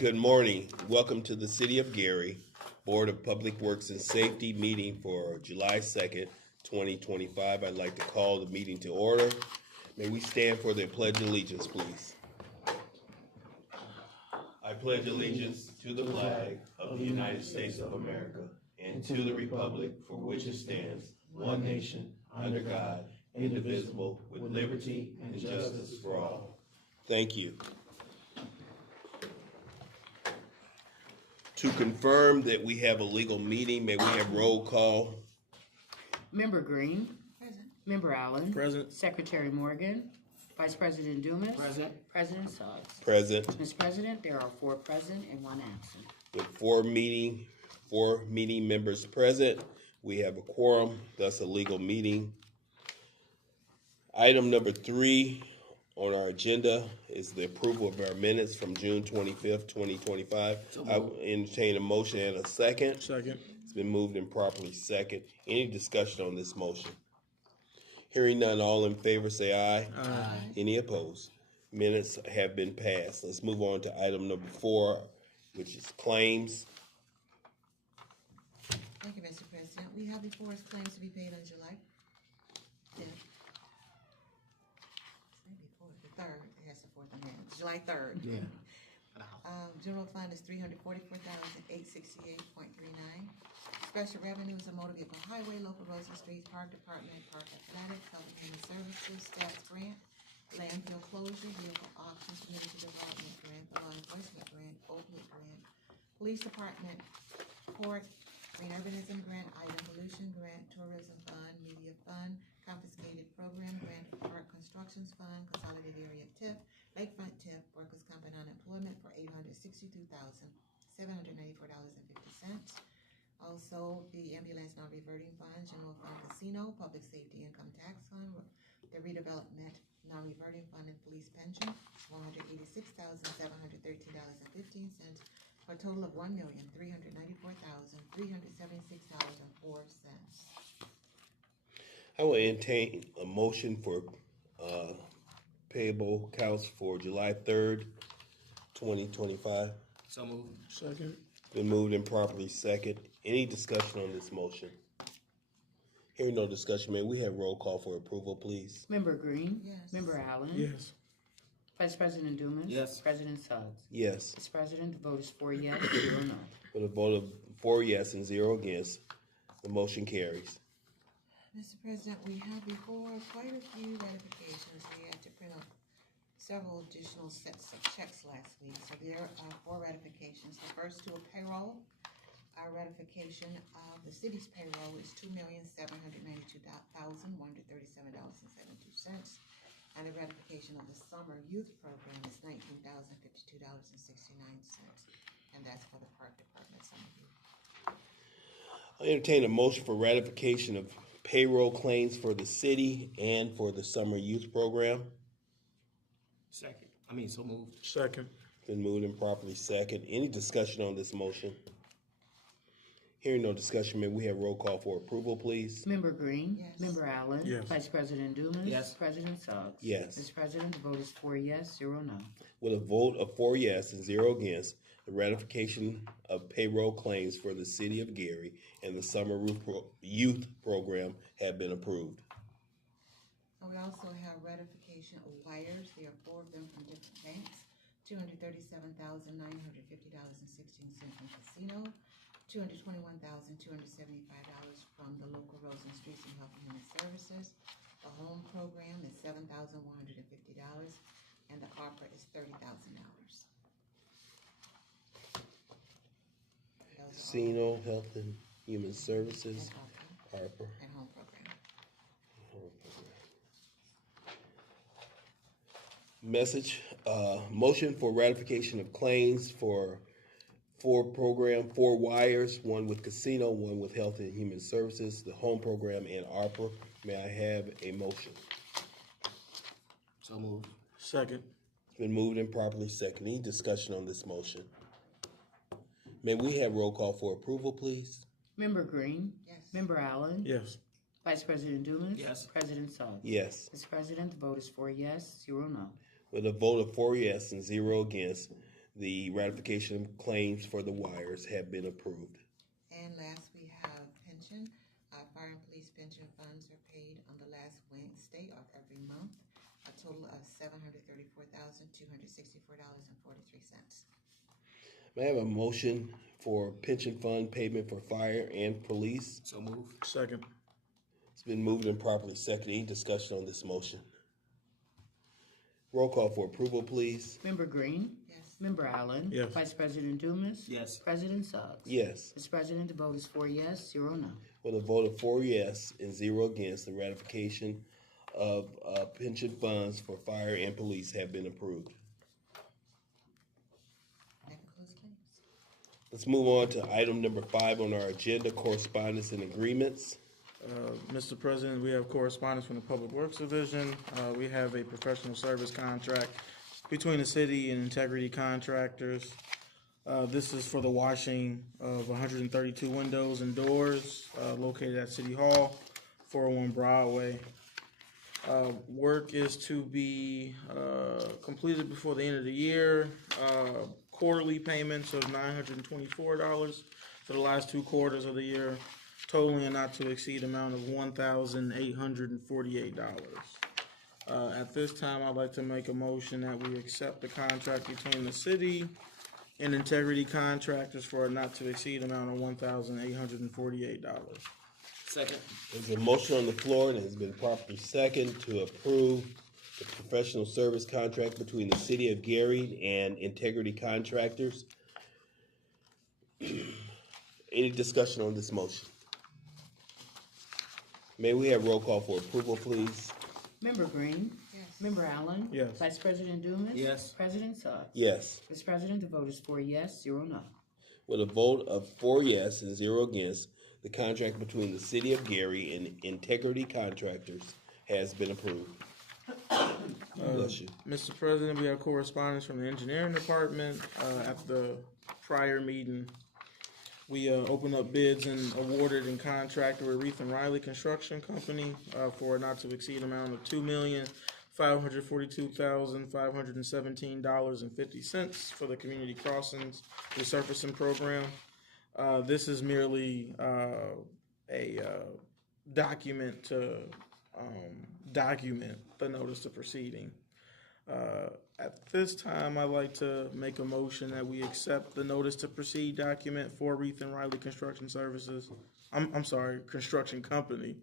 Good morning. Welcome to the City of Gary Board of Public Works and Safety meeting for July 2nd, 2025. I'd like to call the meeting to order. May we stand for the Pledge of Allegiance, please. I pledge allegiance to the flag of the United States of America and to the republic for which it stands, one nation, under God, indivisible, with liberty and justice for all. Thank you. To confirm that we have a legal meeting, may we have roll call? Member Green. Present. Member Allen. Present. Secretary Morgan. Vice President Dumas. Present. President Suggs. Present. Mr. President, there are 4 present and 1 absent. With four meeting members present, we have a quorum, thus a legal meeting. Item number 3 on our agenda is the approval of our minutes from June 25th, 2025. I will entertain a motion and a second. Second. It's been moved and properly second. Any discussion on this motion? Hearing none, all in favor say aye. Aye. Any opposed? Minutes have been passed. Let's move on to item number 4, which is claims. Thank you, Mr. President. We have before us claims to be paid on July 5th. The 3rd, it has the 4th in there. July 3rd. Yeah. General fund is $344,868.39. Special revenues of motor vehicle highway, local roads and streets, park department, park athletics, health and human services, stats grant, landfill closure, vehicle auction, community development grant, law enforcement grant, opioid grant, police department, court, green urbanism grant, item pollution grant, tourism fund, media fund, confiscated program grant, park constructions fund, consolidated area TIF, lakefront TIF, workers' comp and unemployment for $862,794.50. Also, the ambulance non-reverting fund, general fund casino, public safety income tax fund, the redevelopment non-reverting fund and police pension, $186,713.15 for a total of $1,394,376.04. I will entertain a motion for payable accounts for July 3rd, 2025. So moved. Second. Been moved and properly second. Any discussion on this motion? Hearing no discussion, may we have roll call for approval, please? Member Green. Yes. Member Allen. Yes. Vice President Dumas. Yes. President Suggs. Yes. Mr. President, the vote is 4 yes, 0 no. With a vote of 4 yes and 0 against, the motion carries. Mr. President, we have before quite a few ratifications. We had to print up several additional sets of checks last week. So there are 4 ratifications. The first 2 are payroll. Our ratification of the city's payroll is $2,792,137.72. And the ratification of the summer youth program is $19,052.69. And that's for the park department summer youth. I entertain a motion for ratification of payroll claims for the city and for the summer youth program. Second. So moved. Second. Been moved and properly second. Any discussion on this motion? Hearing no discussion, may we have roll call for approval, please? Member Green. Yes. Member Allen. Yes. Vice President Dumas. Yes. President Suggs. Yes. Mr. President, the vote is 4 yes, 0 no. With a vote of 4 yes and 0 against, the ratification of payroll claims for the city of Gary and the summer youth program have been approved. And we also have ratification of wires. There are 4 of them from different banks. $237,950.16 from casino. $221,275 from the local roads and streets and health and human services. The home program is $7,150, and the ARPA is $30,000. Casino, Health and Human Services, And ARPA Harper. and home program. Message, motion for ratification of claims for 4 wires, 1 with casino, 1 with Health and Human Services, the home program, and ARPA. May I have a motion? So moved. Second. It's been moved and properly seconded. Any discussion on this motion? May we have roll call for approval, please? Member Green. Yes. Member Allen. Yes. Vice President Dumas. Yes. President Suggs. Yes. Mr. President, the vote is 4 yes, 0 no. With a vote of 4 yes and 0 against, The ratification of claims for the wires have been approved. And last, we have pension. Fire and police pension funds are paid on the last Wednesday of every month, a total of $734,264.43. May I have a motion for pension fund payment for fire and police? So moved. Second. It's been moved and properly seconded. Any discussion on this motion? Roll call for approval, please. Member Green? Yes. Member Allen? Yes. Vice President Dumas? Yes. President Suggs? Yes. Mr. President, the vote is 4 yes, 0 no. With a vote of 4 yes and 0 against, the ratification of pension funds for fire and police have been approved. That concludes claims. Let's move on to item number 5 on our agenda, correspondence and agreements. Mr. President, we have correspondence from the Public Works Division. We have a professional service contract between the city and Integrity Contractors. This is for the washing of 132 windows and doors located at City Hall, 401 Broadway. Work is to be completed before the end of the year. Quarterly payments of $924 for the last 2 quarters of the year, totaling a not to exceed amount of $1,848. At this time, I'd like to make a motion that we accept the contract between the city and Integrity Contractors for a not to exceed amount of $1,848. Second. There's a motion on the floor and it has been properly seconded to approve the professional service contract between the City of Gary and Integrity Contractors. Any discussion on this motion? May we have roll call for approval, please? Member Green? Yes. Member Allen? Yes. Vice President Dumas? Yes. President Suggs? Yes. Mr. President, the vote is 4 yes, 0 no. With a vote of 4 yes and 0 against, the contract between the City of Gary and Integrity Contractors has been approved. Bless you. Mr. President, we have correspondence from the engineering department. At the prior meeting, we opened up bids and awarded and contracted with Reith and Riley Construction Company for a not to exceed amount of $2,542,517.50 for the community crossings resurfacing program. This is merely a document to document the notice of proceeding. At this time, I'd like to make a motion that we accept the notice to proceed document for Reith and Riley Construction Services. Construction Company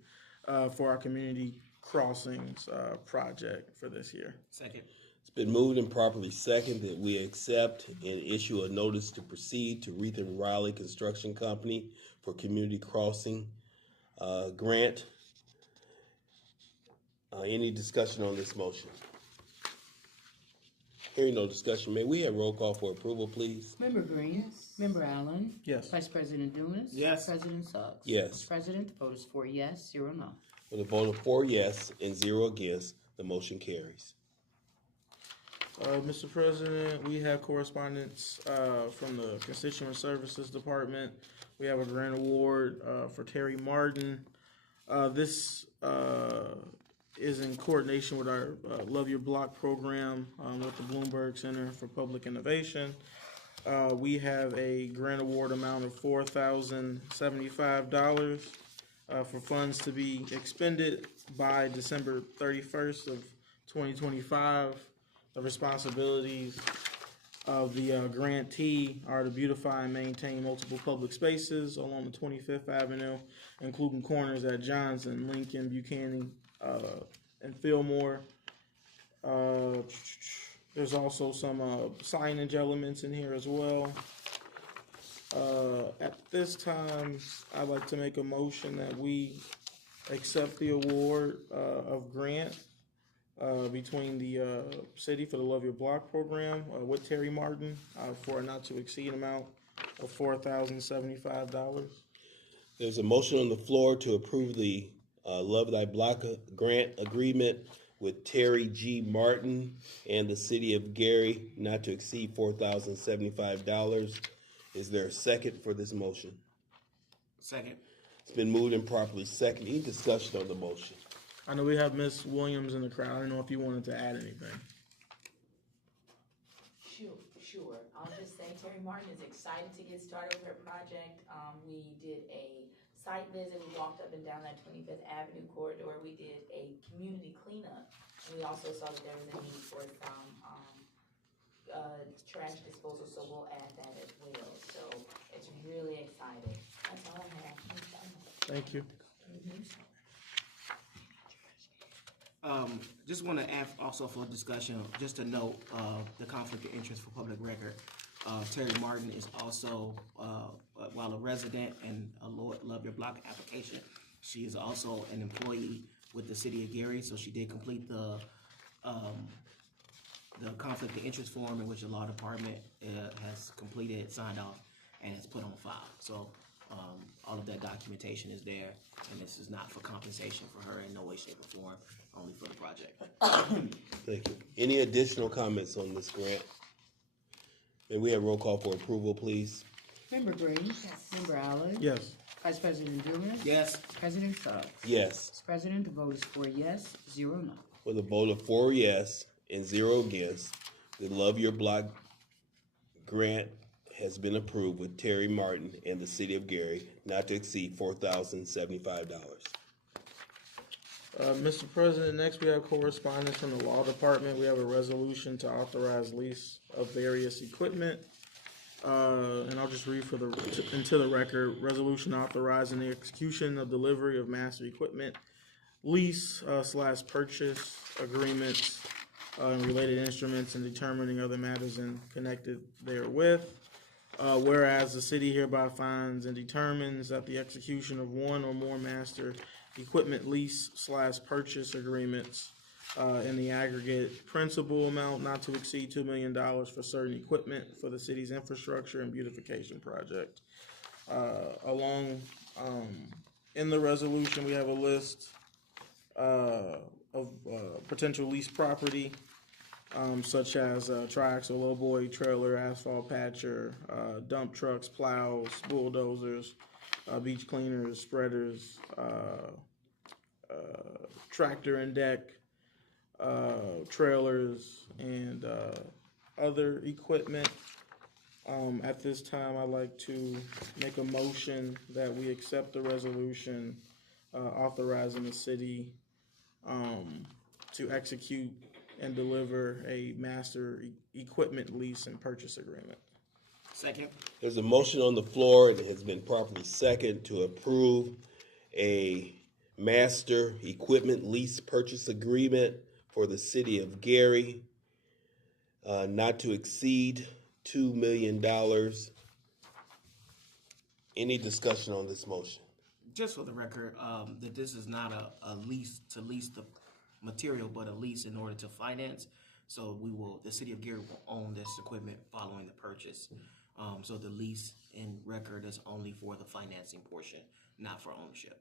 for our community crossings project for this year. Second. It's been moved and properly seconded that we accept and issue a notice to proceed to Reith and Riley Construction Company for community crossing grant. Any discussion on this motion? Hearing no discussion, may we have roll call for approval, please? Member Green? Yes. Member Allen? Yes. Vice President Dumas? Yes. President Suggs? Yes. Mr. President, the vote is 4 yes, 0 no. With a vote of 4 yes and 0 against, the motion carries. Mr. President, we have correspondence from the Constituent Services Department. We have a grant award for Terry Martin. This is in coordination with our Love Your Block program with the Bloomberg Center for Public Innovation. We have a grant award amount of $4,075 for funds to be expended by December 31st of 2025. The responsibilities of the grantee are to beautify and maintain multiple public spaces along the 25th Avenue, including corners at Johnson, Lincoln, Buchanan, and Fillmore. There's also some signage elements in here as well. At this time, I'd like to make a motion that we accept the award of grant between the city for the Love Your Block program with Terry Martin for a not to exceed amount of $4,075. There's a motion on the floor to approve the Love Thy Block grant agreement with Terry G. Martin and the City of Gary, not to exceed $4,075. Is there a second for this motion? Second. It's been moved and properly seconded. Any discussion on the motion? I know we have Miss Williams in the crowd. I don't know if you wanted to add anything. Sure. I'll say Terry Martin is excited to get started with her project. We did a site visit, we walked up and down that 25th Avenue corridor, we did a community cleanup. And we also saw that there was a need for some, trash disposal, so we'll add that as well. So it's really exciting. That's all I have. Thank you. Just want to add also for discussion, just to note, the conflict of interest for public record. Terry Martin is also, while a resident and a Love Your Block application, she is also an employee with the city of Gary, so she did complete the conflict of interest form, in which the law department has completed, signed off, and has put on file. So all of that documentation is there, and this is not for compensation for her in no way, shape, or form, only for the project. Thank you. Any additional comments on this grant? May we have roll call for approval, please? Member Green? Yes. Member Allen? Yes. Vice President Dumas? Yes. President Suggs? Yes. Mr. President, the vote is 4 yes, 0 no. With a vote of 4 yes and 0 against, the Love Your Block grant has been approved with Terry Martin and the city of Gary, not to exceed $4,075. Mr. President, next we have correspondence from the Law Department. We have a resolution to authorize lease of various equipment. And I'll just read into the record, resolution authorizing the execution of delivery of master equipment, lease / purchase agreements, and related instruments, and determining other matters in connected therewith. Whereas the city hereby finds and determines that the execution of one or more master equipment lease / purchase agreements in the aggregate principal amount not to exceed $2 million for certain equipment for the city's infrastructure and beautification project. In the resolution, we have a list of potential lease property, such as triaxle lowboy trailer, asphalt patcher, dump trucks, plows, bulldozers, beach cleaners, spreaders, tractor and deck, trailers, and other equipment. At this time, I'd like to make a motion that we accept the resolution authorizing the city to execute and deliver a master equipment lease and purchase agreement. Second. There's a motion on the floor. It has been properly seconded to approve a master equipment lease purchase agreement for the city of Gary, not to exceed $2 million. Any discussion on this motion? Just for the record, that this is not a lease to lease the material, but a lease in order to finance. So the city of Gary will own this equipment following the purchase. So the lease in record is only for the financing portion, not for ownership.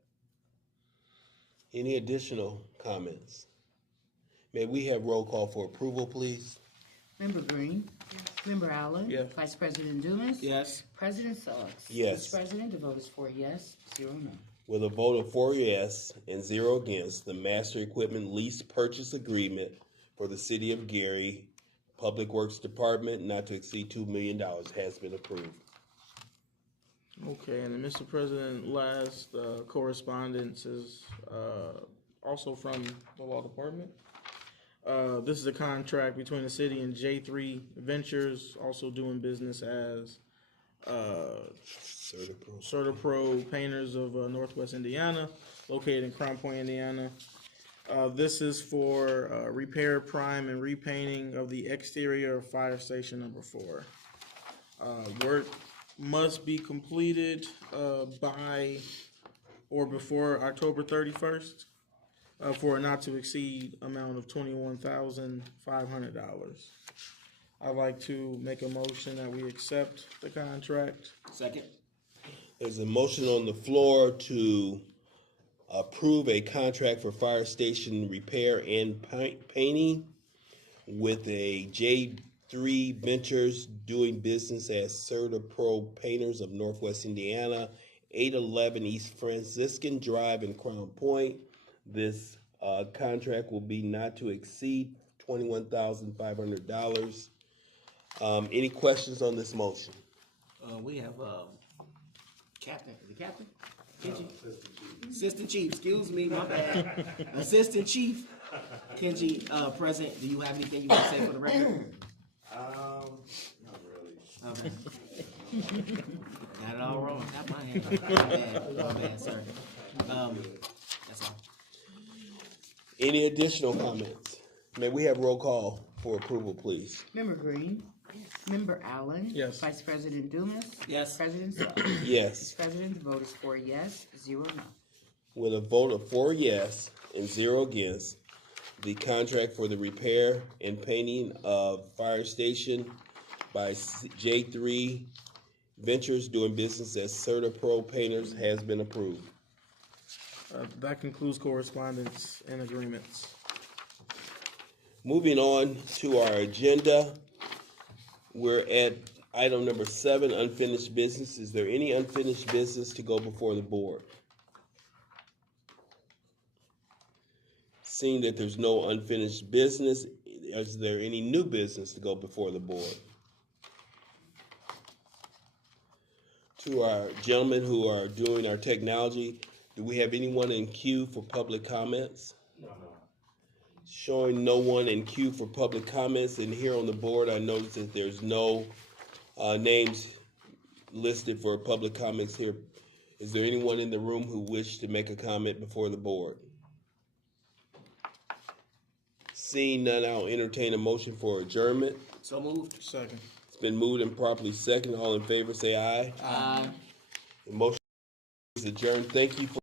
Any additional comments? May we have roll call for approval, please? Member Green? Yes. Member Allen? Yes. Vice President Dumas? Yes. President Suggs? Yes. Mr. President, the vote is 4 yes, 0 no. With a vote of 4 yes and 0 against, the master equipment lease purchase agreement for the city of Gary Public Works Department, not to exceed $2 million, has been approved. Okay, and then Mr. President, last correspondence is also from the Law Department. This is a contract between the city and J3 Ventures, also doing business as CertaPro Painters of Northwest Indiana, located in Crown Point, Indiana. This is for repair, prime, and repainting of the exterior of Fire Station Number 4. Work must be completed by or before October 31st for a not to exceed amount of $21,500. I'd like to make a motion that we accept the contract. Second. There's a motion on the floor to approve a contract for fire station repair and painting with a J3 Ventures doing business as CertaPro Painters of Northwest Indiana, 811 East Franciscan Drive in Crown Point. This contract will be not to exceed $21,500. Any questions on this motion? We have, Captain, is it Captain? Kenji? Assistant Chief, excuse me, my bad. Assistant Chief Kenji, present, do you have anything you want to say for the record? Not really. Okay. Got it all wrong, not my hand. My bad, sir. That's all. Any additional comments? May we have roll call for approval, please? Member Green. Member Allen. Yes. Vice President Dumas. Yes. President Sullivan. Yes. Mr. President, the vote is 4 yes, 0 no. With a vote of 4 yes and 0 against, the contract for the repair and painting of fire station by J3 Ventures doing business as CertaPro Painters has been approved. That concludes correspondence and agreements. Moving on to our agenda, we're at item number 7, unfinished business. Is there any unfinished business to go before the board? Seeing that there's no unfinished business, is there any new business to go before the board? To our gentlemen who are doing our technology, do we have anyone in queue for public comments? No. Showing no one in queue for public comments, and here on the board, I notice that there's no names listed for public comments here. Is there anyone in the room who wishes to make a comment before the board? Seeing none, I'll entertain a motion for adjournment. So moved. Second. It's been moved and properly second. All in favor, say aye. Aye. The motion is adjourned. Thank you for